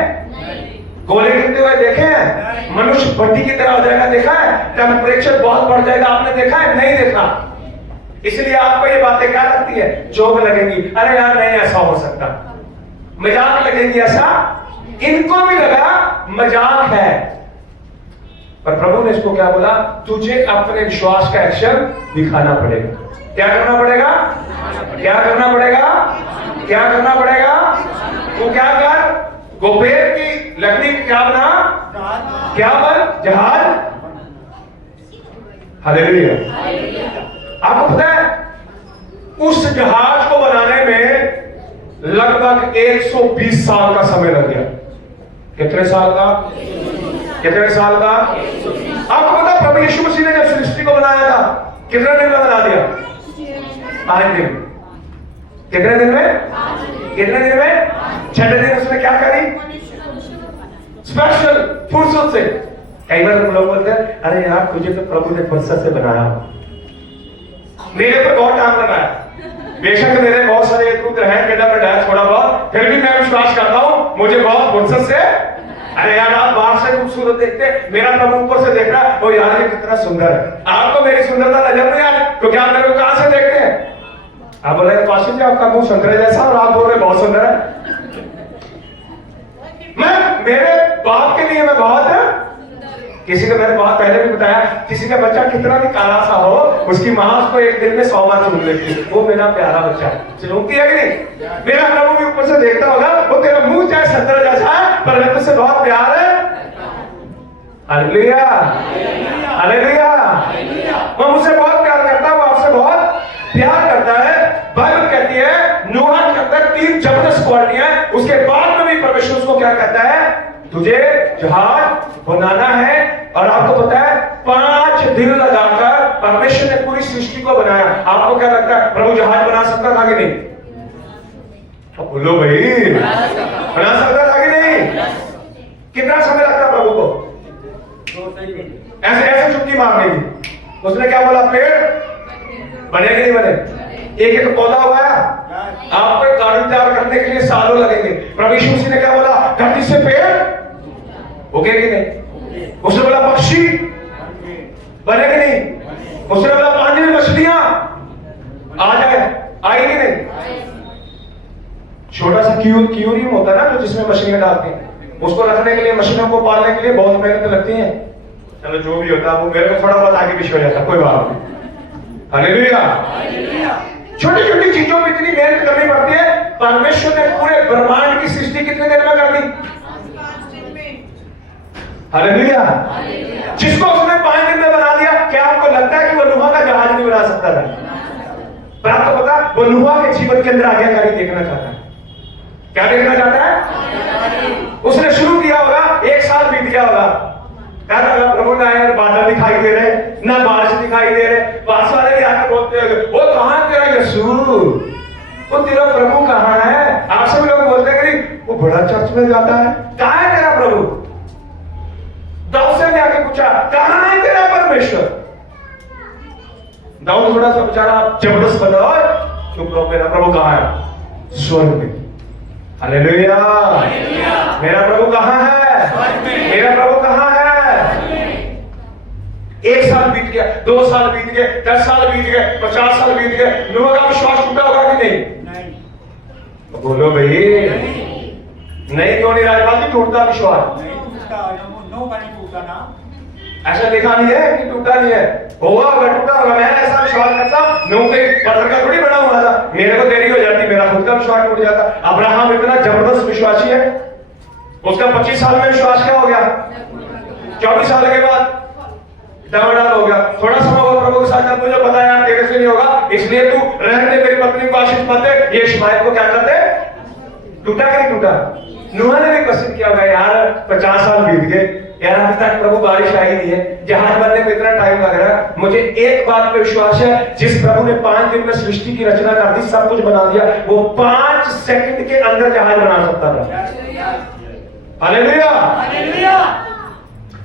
गोले गिरते हुए देखे हैं? मनुष्य भट्टी की तरह हो जाएगा देखा है? टेम्परेचर बहुत बढ़ जाएगा आपने देखा है? नहीं देखा। इसलिए आपको ये बातें क्या लगती है? जोक लगेंगी, अरे यार नहीं ऐसा हो सकता, मजाक लगेगी। ऐसा इनको भी लगा मजाक है, पर प्रभु ने इसको क्या बोला? तुझे अपने विश्वास का एक्शन दिखाना पड़ेगा। क्या करना पड़ेगा? क्या करना पड़ेगा? क्या करना पड़ेगा? तू क्या कर? गोपेर की लकड़ी क्या बना? क्या बन? जहाज। हालेलुया। आपको पता है उस जहाज को बनाने में लगभग 120 साल का समय लग गया। कितने साल का? कितने साल का? आपको पता प्रभु यीशु मसीह ने जब सृष्टि को बनाया था कितने दिन में बना दिया? 5 दिन। कितने दिन में? कितने दिन में? 6 दिन उसने क्या करी? स्पेशल फुर्सत से। कई बार लोग बोलते हैं अरे यार तुझे तो प्रभु ने फुर्सत से बनाया, मेरे पर बहुत टाइम लगा है। बेशक मेरे बहुत सारे पुत्र हैं, बेटा बेटा है थोड़ा बहुत, फिर भी मैं विश्वास करता हूँ मुझे बहुत फुर्सत से। अरे यार आप बाहर से खूबसूरत देखते, मेरा प्रभु ऊपर से देख रहा है, ओ यार ये कितना सुंदर है। आपको मेरी सुंदरता नजर नहीं आती तो क्या मेरे को कहां से देखते हैं? आप बोले पाशा जी आपका मुंह संतरे जैसा, और आप बोल रहे बहुत सुंदर है। मैं मेरे बाप के लिए मैं बहुत है। किसी को मैंने बहुत पहले भी बताया, किसी का बच्चा कितना भी काला सा हो, उसकी माँ उसको एक दिन में 100 बार चूम लेती है, वो मेरा प्यारा बच्चा है। चूमती है कि नहीं? मेरा प्रभु भी ऊपर से देखता होगा, वो तेरा मुंह चाहे संतरा जैसा है परमेश्वर से बहुत प्यार है। Hallelujah, hallelujah. वो मुझसे बहुत प्यार करता है, वो आपसे बहुत प्यार करता है। बाइबल कहती है नूह के अंदर 3 जबरदस्त क्वालिटियां हैं। उसके बाद में भी परमेश्वर उसको क्या कहता है, तुझे जहाज बनाना है। और आपको पता है 5 दिन लगाकर परमेश्वर ने पूरी सृष्टि को बनाया। आपको क्या लगता है प्रभु जहाज बना सकता था कि नहीं? तो बोलो भाई, बना सकता था कि नहीं? कितना समय लगता प्रभु को ऐसे ऐसे चुटकी मारने की? उसने क्या बोला, पेड़ बने कि नहीं बने? एक एक पौधा हुआ, आपको एक गार्डन तैयार करने के लिए सालों लगेंगे। प्रभु यीशु मसीह ने क्या बोला, धरती से पेड़ उगे कि नहीं? उसने बोला पक्षी बने कि नहीं? उसने बोला पानी में मछलियां आ जाए, आई कि नहीं? छोटा सा क्यूरियम होता है ना, जो जिसमें मछलियां डालते हैं, उसको रखने के लिए, मछलियों को पालने के लिए बहुत मेहनत लगती है। चलो जो भी होता है वो मेरे को थोड़ा बहुत आगे पीछे हो जाता है, कोई बात नहीं। हालेलुया। छोटी छोटी चीजों में इतनी मेहनत करनी पड़ती है। परमेश्वर ने पूरे ब्रह्मांड की सृष्टि कितने देर में कर दी? हालेलुया। जिसको उसने 5 दिन में बना दिया, क्या आपको लगता है कि वो नूह का जहाज नहीं बना सकता था? पर आपको पता, वो नूह के जीवन के अंदर आज्ञाकारी देखना चाहता है। क्या देखना चाहता है? उसने शुरू किया होगा, 1 साल बीत गया होगा, कहता प्रभु ना यार बादल दिखाई दे रहे, ना बारिश दिखाई दे रहे। पास वाले भी आके बोलते हैं वो कहां तेरा यीशु, वो तेरा प्रभु कहां है? आपसे भी लोग बोलते हैं कि वो बड़ा चर्च में जाता है, कहां है तेरा प्रभु? दाऊद से आके पूछा कहां है तेरा परमेश्वर? दाऊद थोड़ा सा बेचारा जबरदस्त बना, चुप रहो, मेरा प्रभु कहां है? स्वर्ग में। हालेलुया। मेरा प्रभु कहां है? मेरा प्रभु कहां है? 1 साल बीत गया, 2 साल बीत गए, 10 साल बीत गए, 50 साल बीत गए। नूह का विश्वास टूटा होगा कि नहीं? तो बोलो भाई, नहीं क्यों नहीं? राजपाल टूटता विश्वास ऐसा लिखा नहीं है कि टूटा नहीं है, होगा अगर टूटा होगा। मैं ऐसा विश्वास करता, नूह के पत्थर का थोड़ी बना हुआ था, मेरे को देरी हो जाती, मेरा खुद का विश्वास टूट जाता। अब्राहम इतना जबरदस्त विश्वासी है, उसका 25 साल में विश्वास क्या हो गया? 24 साल के बाद डामाडोल हो गया। थोड़ा समय होगा प्रभु के साथ, मुझे पता है यार तेरे से नहीं होगा, इसलिए तू रहने दे, मेरी पत्नी को आशीष मत दे। ये इश्माएल को क्या करते? टूटा कि नहीं टूटा? नूह ने भी क्वेश्चन किया होगा, यार 50 साल बीत गए यार, अभी तक प्रभु बारिश आई नहीं है, जहाज बनने में इतना टाइम लग रहा है। मुझे एक बात पे विश्वास है, जिस प्रभु ने 5 दिन में सृष्टि की रचना कर दी, सब कुछ बना दिया, वो 5 सेकंड के अंदर जहाज बना सकता था। हालेलुया।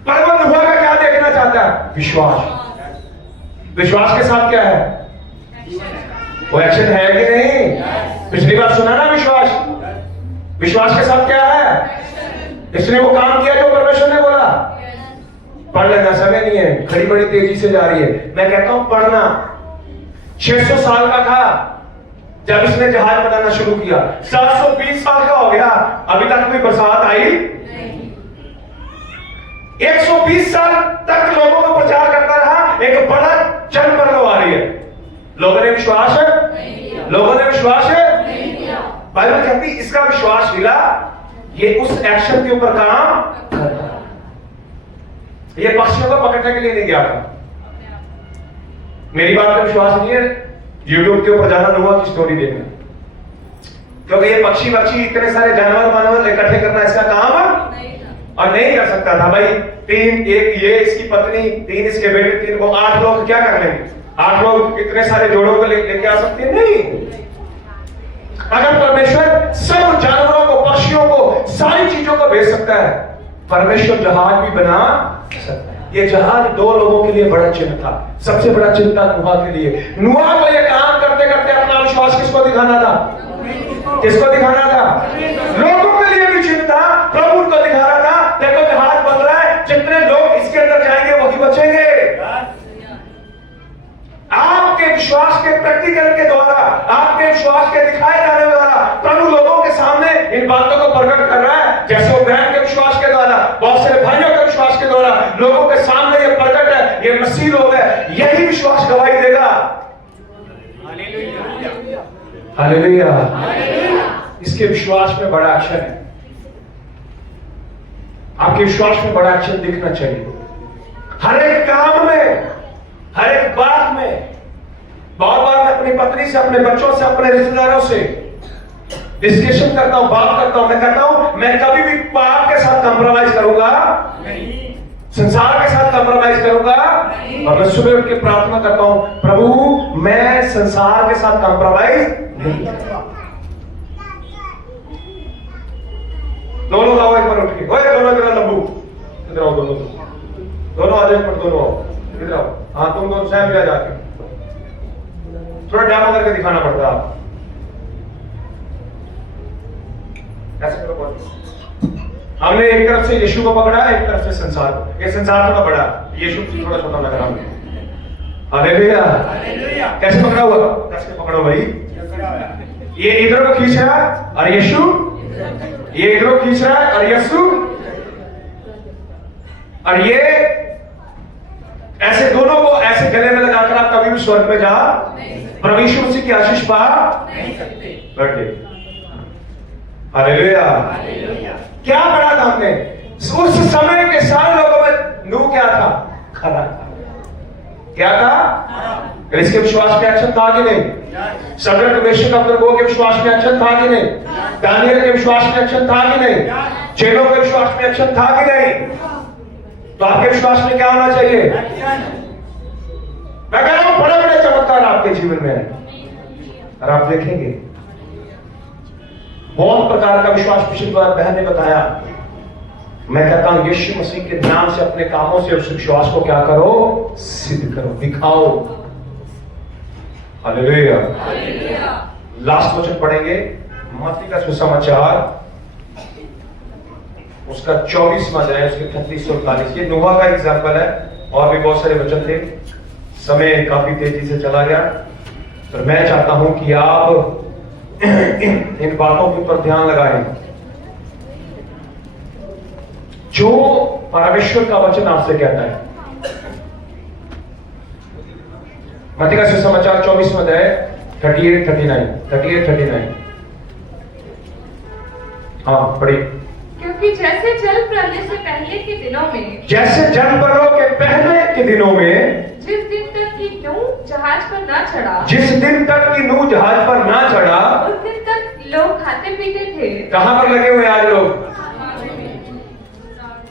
पर वो नूह का क्या देखना चाहता है? विश्वास। विश्वास के साथ क्या है? वो एक्शन है कि नहीं? पिछली बार सुना ना विश्वास। विश्वास के साथ क्या है? इसने वो काम किया जो परमेश्वर ने बोला। पढ़ लेना, समय नहीं है, घड़ी बड़ी तेजी से जा रही है। मैं कहता हूं पढ़ना। 600 साल का था जब इसने जहाज बनाना शुरू किया, 720 साल का हो गया, अभी तक कोई बरसात आई नहीं। 120 साल तक लोगों को प्रचार करता रहा, एक बड़ा जंग बरलो आ रही है। लोगों ने विश्वास है, लोगों ने विश्वास है। बाइबल कहती इसका विश्वास मिला, ये उस एक्शन के ऊपर काम करता है। ये पक्षियों को पकड़ने के लिए नहीं गया था। मेरी बात पे विश्वास नहीं है, यूट्यूब के ऊपर जाना नूह की स्टोरी देखना, क्योंकि ये पक्षी इतने सारे जानवर इकट्ठे करना इसका काम और नहीं कर सकता था भाई। 3, एक ये इसकी पत्नी, 3 इसके बेटे, 3 को 8 लोग क्या कर लेंगे? 8 लोग इतने सारे जोड़ों को लेके आ सकते हैं? नहीं। अगर परमेश्वर सब जानवरों को, पक्षियों को, सारी चीजों को भेज सकता है, परमेश्वर जहाज भी बना सकता है। ये जहाज 2 लोगों के लिए बड़ा चिन्ह था। सबसे बड़ा चिन्ह था नूह के लिए। नूह को ये काम करते करते अपना विश्वास किसको दिखाना था? किसको दिखाना था? लोगों के लिए भी चिन्ह था, प्रभु को दिखा रहा था, देखो जहाज बन रहा है, जितने लोग इसके अंदर जाएंगे वही बचेंगे। आपके विश्वास के प्रैक्टिकल के द्वारा, आपके विश्वास के दिखाए जाने द्वारा प्रभु लोगों के सामने इन बातों को प्रकट कर रहा है। जैसे वो बहन के विश्वास के द्वारा, बहुत सारे भाइयों के विश्वास के द्वारा लोगों के सामने ये प्रकट है, ये मसीह लोग है, यही विश्वास गवाही देगा। हालेलुया। इसके विश्वास में बड़ा अक्षर है। आपके विश्वास में बड़ा एक्शन दिखना चाहिए। हर एक काम में, हर एक बात में। बहुत बार मैं अपनी पत्नी से, अपने बच्चों से, अपने रिश्तेदारों से डिस्कशन करता हूं, बात करता हूं। मैं कहता हूं मैं कभी भी पाप के साथ कॉम्प्रोमाइज करूंगा नहीं, संसार के साथ कॉम्प्रोमाइज करूंगा नहीं। और मैं सुबह उठ के प्रार्थना करता हूं, प्रभु मैं संसार के साथ कॉम्प्रोमाइज नहीं करूंगा। दोनों आओ एक बार उठ के, ओए दोनों इधर लंबू, इधर आओ दोनों आ जाओ, पर दोनों आओ इधर आओ। हाँ तुम दोनों स्वयं भी आ जाके थोड़ा डैमो करके दिखाना पड़ता है। आप ऐसे करो, बहुत हमने एक तरफ से यीशु को पकड़ा, एक तरफ से संसार को। ये संसार थोड़ा बड़ा, यीशु थोड़ा छोटा लग रहा है। Hallelujah, hallelujah. कैसे पकड़ा हुआ? कैसे पकड़ो भाई? ये इधर को खींच रहा है और यीशु, ये इधर को खींच रहा है और यीशु, और ये ऐसे दोनों को ऐसे गले में लगाकर आप कभी भी स्वर्ग में जा प्रभु यीशु मसीह की आशीष पा नहीं सकते। बैठे। Hallelujah, hallelujah. क्या पढ़ा था हमने? उस समय के सारे लोगों में नूह क्या था? खरा था। क्या था? इसके विश्वास में एक्शन था कि नहीं? सदरक मेशक अबेदनगो के विश्वास में एक्शन था कि नहीं? दानियल के विश्वास में एक्शन था कि नहीं? चेलों के विश्वास में एक्शन था कि नहीं? तो आपके विश्वास में क्या होना चाहिए? मैं कह रहा हूं बड़े बड़े चमत्कार आपके जीवन में है और आप देखेंगे। बहुत प्रकार का विश्वास पिछली बार बहन ने बताया। मैं कहता हूं यीशु मसीह के नाम से अपने कामों से उस विश्वास को क्या करो? सिद्ध करो, दिखाओ। Hallelujah, hallelujah. लास्ट वचन पढ़ेंगे मत्ती का सुसमाचार, उसका 24वां अध्याय, उसके 33 से 48। ये नोहा का एग्जाम्पल है, और भी बहुत सारे वचन थे। समय काफी तेजी से चला गया, पर मैं चाहता हूं कि आप इन बातों के ऊपर ध्यान लगाएं जो परमेश्वर का वचन आपसे कहता है। मत्ती का सुसमाचार 24वां अध्याय 38-39। हाँ पढ़िए। क्योंकि जैसे जल प्रलय से पहले के दिनों में, जैसे जल प्रलय के पहले के दिनों में, जिस दिन तक कि नूह जहाज पर ना चढ़ा, जिस दिन तक कि नूह जहाज पर ना चढ़ा, उस दिन तक लोग खाते पीते थे। कहां पर लगे हुए आज लोग?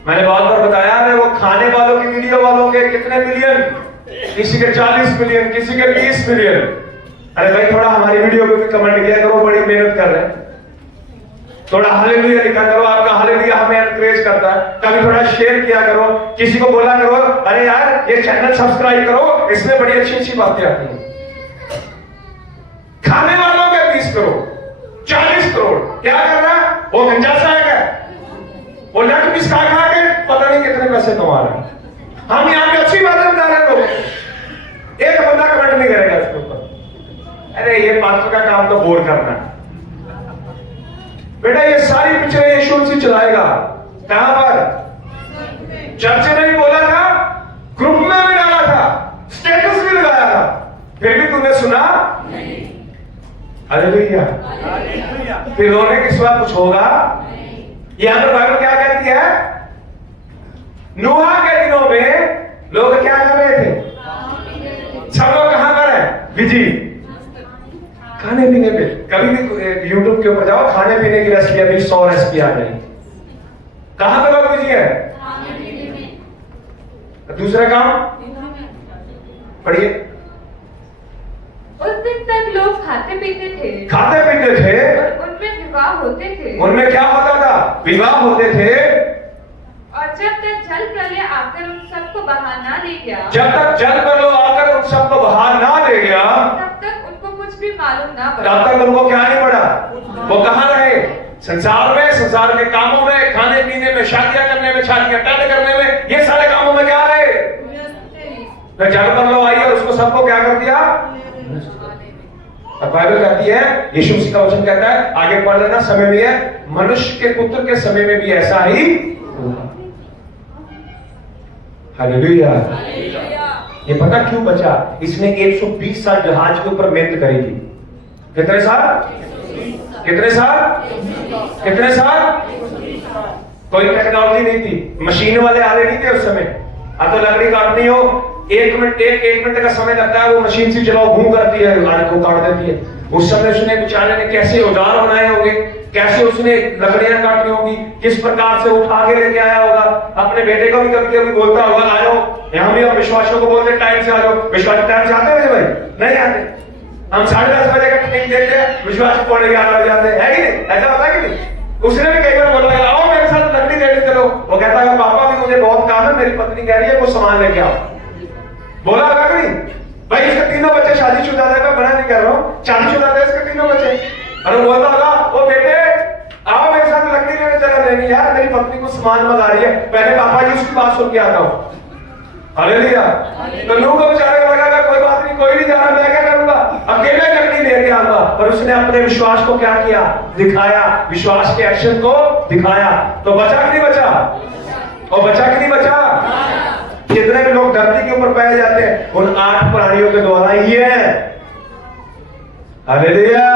मैंने बहुत बार बताया है, वो खाने वालों की वीडियो वालों के कितने मिलियन, किसी के 40 मिलियन, किसी के 20 मिलियन। अरे भाई थोड़ा हमारी वीडियो पे भी कमेंट किया करो, बड़ी मेहनत कर रहे हैं। थोड़ा हालेलुया लिखा करो, आपका हालेलुया हमें एनकरेज करता है। कभी थोड़ा शेयर किया करो, किसी को बोला करो अरे यार ये चैनल सब्सक्राइब करो, इसमें बड़ी अच्छी अच्छी बातें आती हैं। खाने वालों के 20 करोड़, 40 करोड़, क्या कर रहा है? वो गंजा सा है क्या? वो लट पिस खा के पता नहीं कितने पैसे कमा रहे हैं। हम यहाँ पे अच्छी बातें बता रहे हैं, लोग एक बंदा कमेंट नहीं करेगा इसके ऊपर, अरे ये पास्टर का काम तो बोर करना है। बेटा ये सारी पिक्चरें यीशु मसीह चलाएगा। कहां पर? चर्च ने भी बोला था, ग्रुप में भी डाला था, स्टेटस भी लगाया था, फिर भी तूने सुना नहीं। Hallelujah, hallelujah. फिर रोने के सिवा कुछ होगा? यहां पर बाइबल क्या कहती है? नूहा के दिनों में लोग क्या कर रहे थे? सब लोग कहां पर है? बिजी खाने पीने पे। कभी भी यूट्यूब के ऊपर जाओ, खाने पीने की रेसिपी, अभी 100 रेसिपी आ गई। कहां पे लोग बिजी है? दूसरा काम पढ़िए। उस दिन तक लोग खाते पीते थे, खाते पीते थे, और उनमें विवाह होते थे। उनमें क्या होता था? विवाह होते थे। और जब तक जल प्रलय आकर उन सबको बहा ना ले गया, जब तक जल प्रलय आकर उन सबको बहा ना ले गया, तब तक उनको कुछ भी मालूम ना पड़ा। तब तक उनको क्या नहीं पड़ा? वो कहां रहे? संसार में, संसार के कामों में, खाने पीने में, शादियां करने में, शादियां अटेंड करने में, ये सारे कामों में क्या रहे? जल प्रलय आई और उसको सबको क्या कर दिया? अब बाइबल कहती है, यीशु मसीह का वचन कहता है, आगे पढ़ लेना, समय भी है, मनुष्य के पुत्र के समय में भी ऐसा ही होगा। हालेलुया। ये पता क्यों बचा? इसने 120 साल जहाज के ऊपर मेहनत करी थी। कितने साल? कितने साल? कितने साल? कोई टेक्नोलॉजी नहीं थी, मशीन वाले आले नहीं थे उस समय। अब तो लकड़ी काटनी हो एक मिनट का समय लगता है, वो मशीन से चलाओ घूम करती है, लकड़ी को काट देती है। उस समय उसने बेचारे ने कैसे औजार बनाए होंगे, कैसे उसने लकड़ियां काटनी होगी, किस प्रकार से उठा के लेके आया होगा। अपने बेटे को भी कभी कभी बोलता होगा आ जाओ, यहाँ भी हम विश्वासों को बोलते टाइम से आ जाओ। विश्वास टाइम से आते हैं भाई? नहीं आते। हम 10:30 बजे का टाइम देते हैं, विश्वास पौने 11 बजे आते हैं, है कि नहीं? ऐसा होता है कि नहीं? उसने भी कई बार बोला आओ मेरे साथ लकड़ी लेने चलो, वो कहता है पापा भी मुझे बहुत काम है, मेरी पत्नी कह रही है वो सामान लेके आओ। बोला होगा कि नहीं? भाई इसके 3 बच्चे शादीशुदा थे, मैं बना नहीं कर रहा हूँ, शादीशुदा थे इसके 3 बच्चे। अरे बोलता होगा वो बेटे आओ मेरे साथ लकड़ी लेने चला। नहीं यार मेरी पत्नी को सामान मंगा रही है, पहले पापा जी उसकी बात सुन के आता हूँ। हालेलुया। तो लोगों को बेचारे लगा कोई बात नहीं, कोई नहीं जा रहा, मैं क्या करूंगा, अकेले लकड़ी लेके आऊंगा। पर उसने अपने विश्वास को क्या किया? दिखाया, विश्वास के एक्शन को दिखाया। तो बचा कि नहीं बचा? और बचा कि नहीं बचा? कितने भी लोग धरती के ऊपर पाए जाते हैं उन 8 प्राणियों के द्वारा ही है। हालेलुया।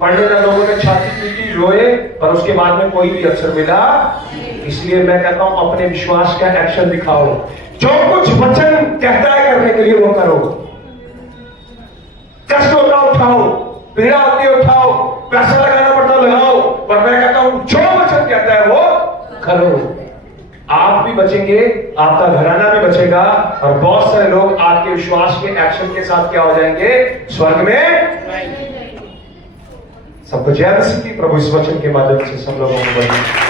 पढ़ने वाले लोगों ने छाती पीटी, रोए, पर उसके बाद में कोई भी अवसर मिला। इसलिए मैं कहता हूं अपने विश्वास का एक्शन दिखाओ। जो कुछ वचन कहता है करने के लिए वो करो। कष्ट होता उठाओ, पीड़ा होती है उठाओ, पैसा लगाना पड़ता लगाओ, पर मैं कहता हूं जो वचन कहता है वो करो। आप भी बचेंगे, आपका घराना भी बचेगा, और बहुत सारे लोग आपके विश्वास के एक्शन के साथ क्या हो जाएंगे? स्वर्ग में। सबको जय मसीह की। प्रभु इस वचन के माध्यम से सब लोगों को बढ़ाए।